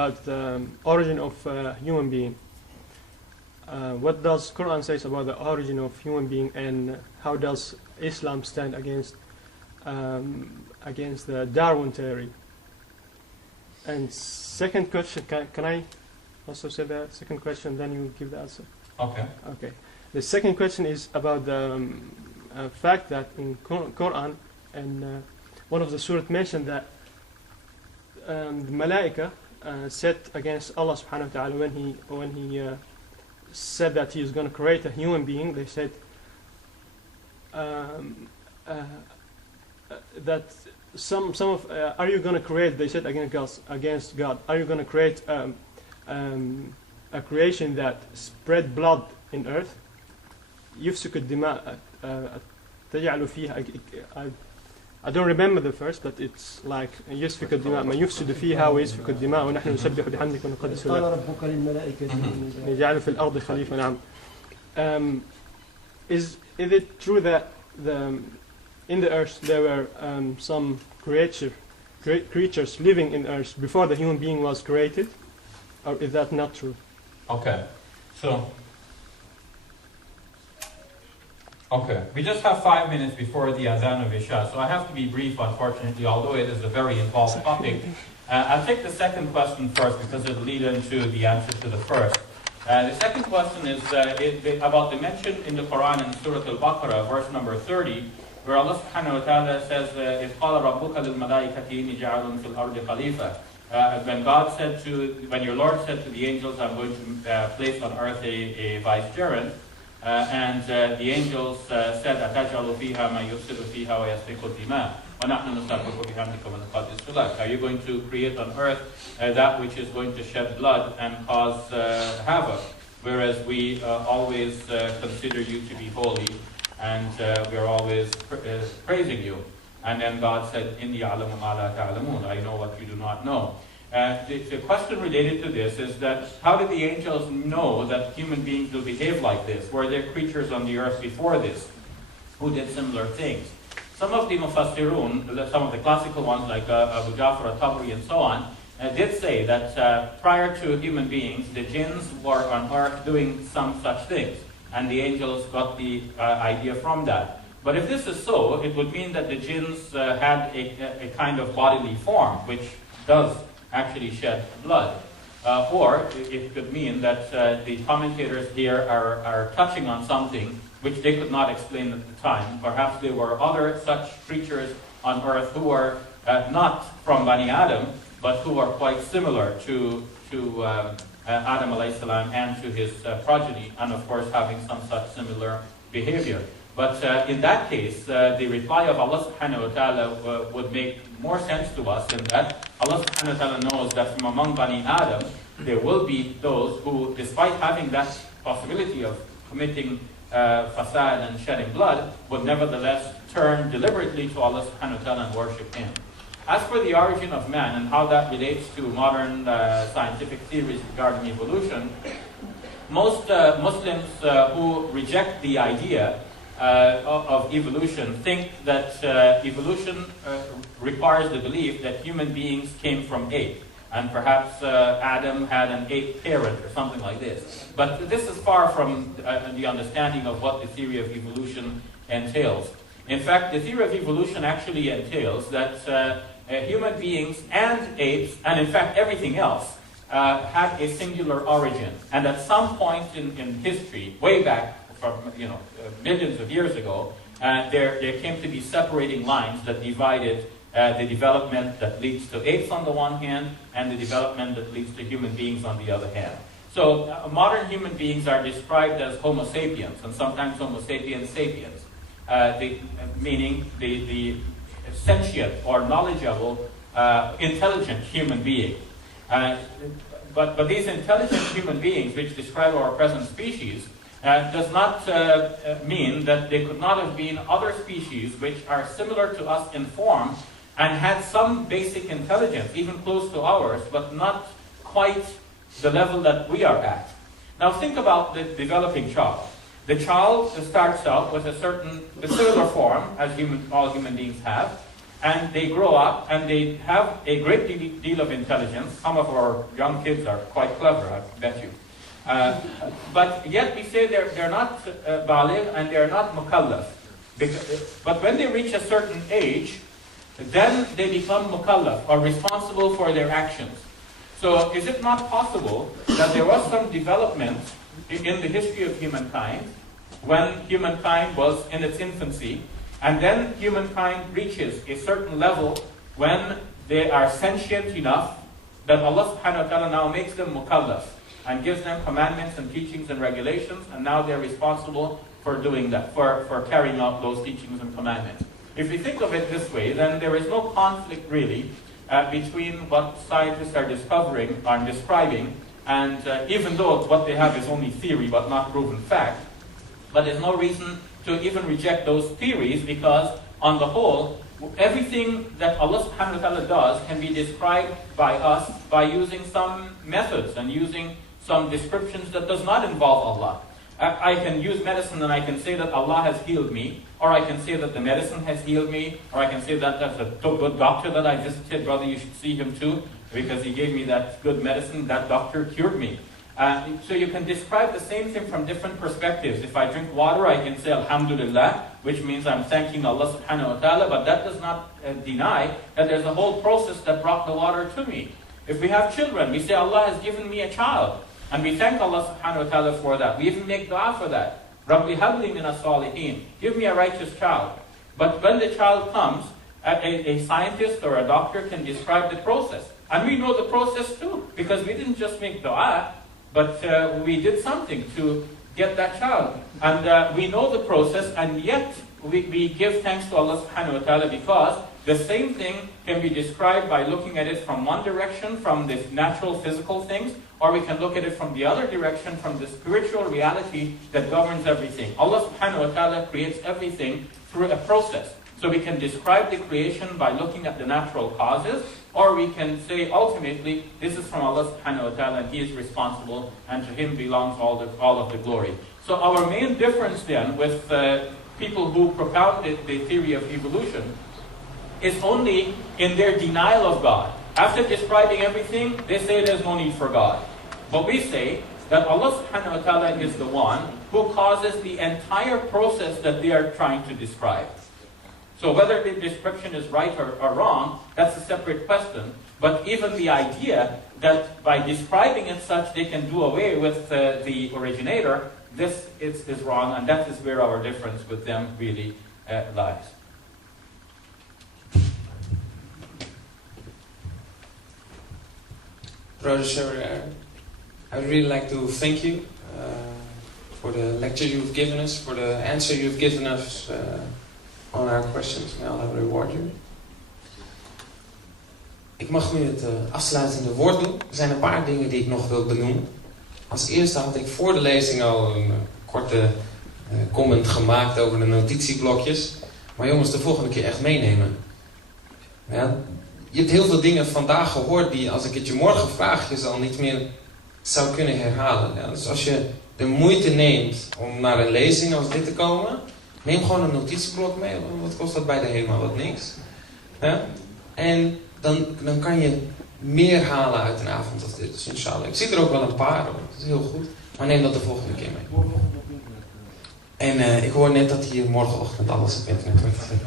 about the origin of human being. What does Quran says about the origin of human being, and how does Islam stand against the Darwin theory? And second question, can I also say the second question, then you give the answer? Okay. Okay. The second question is about the fact that in Quran, and one of the surah mentioned that the Malaika said against Allah subhanahu wa ta'ala when he said that he is going to create a human being. They said that some of are you going to create? They said against God. Are you going to create a creation that spread blood in earth? يفسك الدماء تجعل فيها. I don't remember the first, but it's like يسفك الدماء ما يفسد فيها ويسفك الدماء ونحن نسبح بحمدك ونقدس لك. قال ربك للملائكة يجعل في الأرض خليفة. نعم. Is it true that in the earth there were some creatures living in earth before the human being was created, or is that not true? Okay. Okay, we just have 5 minutes before the Adhan of Isha, so I have to be brief, unfortunately, although it is a very involved topic. I'll take the second question first because it'll lead into the answer to the first. The second question is about the mention in the Quran in Surah Al-Baqarah, verse number 30, where Allah subhanahu wa ta'ala says, إِذْ قَالَ رَبُّكَ لِلْمَلَائِكَةِ إِنِّي جَعَلٌ فِي الْأَرْضِ خَلِيفَةً. When your Lord said to the angels, I'm going to place on earth a vicegerent, and the angels said, أَتَجْعَلُ فِيهَا مَا يُفْسِدُ فِيهَا وَيَسْفِكُ الدِّمَاءَ وَنَحْنُ نُسَبِّحُ بِحَمْدِكَ وَنُقَدِّسُ لَكَ. Are you going to create on earth that which is going to shed blood and cause havoc, whereas we always consider you to be holy, and we are always praising you? And then God said, إِنِّي أَعْلَمُ مَا لَا تَعْلَمُونَ. I know what you do not know. The question related to this is that how did the angels know that human beings will behave like this? Were there creatures on the earth before this who did similar things? Some of the Mufassirun, some of the classical ones like Abu Ja'far al-Tabari and so on, did say that prior to human beings, the jinns were on earth doing some such things, and the angels got the idea from that. But if this is so, it would mean that the jinns had a kind of bodily form, which does actually shed blood. Or it could mean that the commentators here are touching on something which they could not explain at the time. Perhaps there were other such creatures on earth who were not from Bani Adam, but who are quite similar to Adam alayhi salam and to his progeny, and of course having some such similar behavior. But in that case, the reply of Allah subhanahu wa ta'ala would make more sense to us, in that Allah subhanahu wa ta'ala knows that from among Bani Adam, there will be those who, despite having that possibility of committing fasad and shedding blood, would nevertheless turn deliberately to Allah subhanahu wa ta'ala and worship Him. As for the origin of man and how that relates to modern scientific theories regarding evolution, most Muslims who reject the idea of evolution think that evolution requires the belief that human beings came from ape, and perhaps Adam had an ape parent or something like this. But this is far from the understanding of what the theory of evolution entails. In fact, the theory of evolution actually entails that human beings and apes, and in fact everything else, had a singular origin, and at some point in history, way back from millions of years ago, there came to be separating lines that divided the development that leads to apes on the one hand, and the development that leads to human beings on the other hand. So modern human beings are described as Homo sapiens, and sometimes Homo sapiens sapiens, meaning the sentient or knowledgeable, intelligent human being. But these intelligent human beings, which describe our present species, does not mean that there could not have been other species which are similar to us in form and had some basic intelligence, even close to ours, but not quite the level that we are at. Now think about the developing child. The child starts out with a certain similar form as all human beings have, and they grow up and they have a great deal of intelligence. Some of our young kids are quite clever, I bet you. But yet we say they're not baligh and they're not mukallaf. But when they reach a certain age, then they become mukallaf, or responsible for their actions. So is it not possible that there was some development in the history of humankind when humankind was in its infancy, and then humankind reaches a certain level when they are sentient enough that Allah subhanahu wa ta'ala now makes them mukallaf and gives them commandments and teachings and regulations, and now they're responsible for doing that, for carrying out those teachings and commandments. If we think of it this way, then there is no conflict really between what scientists are discovering, are describing, and even though what they have is only theory but not proven fact, but there's no reason to even reject those theories, because on the whole, everything that Allah subhanahu wa ta'ala does can be described by us by using some methods and using some descriptions that does not involve Allah. I can use medicine and I can say that Allah has healed me, or I can say that the medicine has healed me, or I can say that that's a good doctor that I visited, brother, you should see him too, because he gave me that good medicine, that doctor cured me. So you can describe the same thing from different perspectives. If I drink water, I can say Alhamdulillah, which means I'm thanking Allah subhanahu wa ta'ala, but that does not deny that there's a whole process that brought the water to me. If we have children, we say Allah has given me a child, and we thank Allah subhanahu wa ta'ala for that. We even make dua for that. Rabbi habli min as-salihin. Give me a righteous child. But when the child comes, a scientist or a doctor can describe the process. And we know the process too, because we didn't just make dua, but we did something to get that child. And we know the process, and yet we give thanks to Allah subhanahu wa ta'ala, because the same thing can be described by looking at it from one direction, from the natural physical things, or we can look at it from the other direction, from the spiritual reality that governs everything. Allah subhanahu wa ta'ala creates everything through a process. So we can describe the creation by looking at the natural causes, or we can say ultimately this is from Allah subhanahu wa ta'ala and He is responsible, and to Him belongs all of the glory. So our main difference then with people who propounded the theory of evolution is only in their denial of God. After describing everything, they say there's no need for God. But we say that Allah subhanahu wa ta'ala is the one who causes the entire process that they are trying to describe. So whether the description is right or wrong, that's a separate question. But even the idea that by describing it such they can do away with the originator, this is wrong, and that is where our difference with them really lies. Brother Shabir, I would really like to thank you for the lecture you've given us, for the answer you've given us on our questions. May Allah reward you. Ik mag nu het afsluitende woord doen. Er zijn een paar dingen die ik nog wil benoemen. Als eerste had ik voor de lezing al een korte comment gemaakt over de notitieblokjes. Maar jongens, de volgende keer echt meenemen. Ja, je hebt heel veel dingen vandaag gehoord die, als ik het je morgen vraag, je zal niet meer zou kunnen herhalen. Ja, dus als je de moeite neemt om naar een lezing als dit te komen, neem gewoon een notitieblok mee. Wat kost dat bij de HEMA? Wat niks. Ja? En dan kan je meer halen uit een avond als dit. Dus inshallah. Ik zie er ook wel een paar op. Dat is heel goed. Maar neem dat de volgende keer mee. En ik hoor net dat hier morgenochtend alles op internet wordt gezet.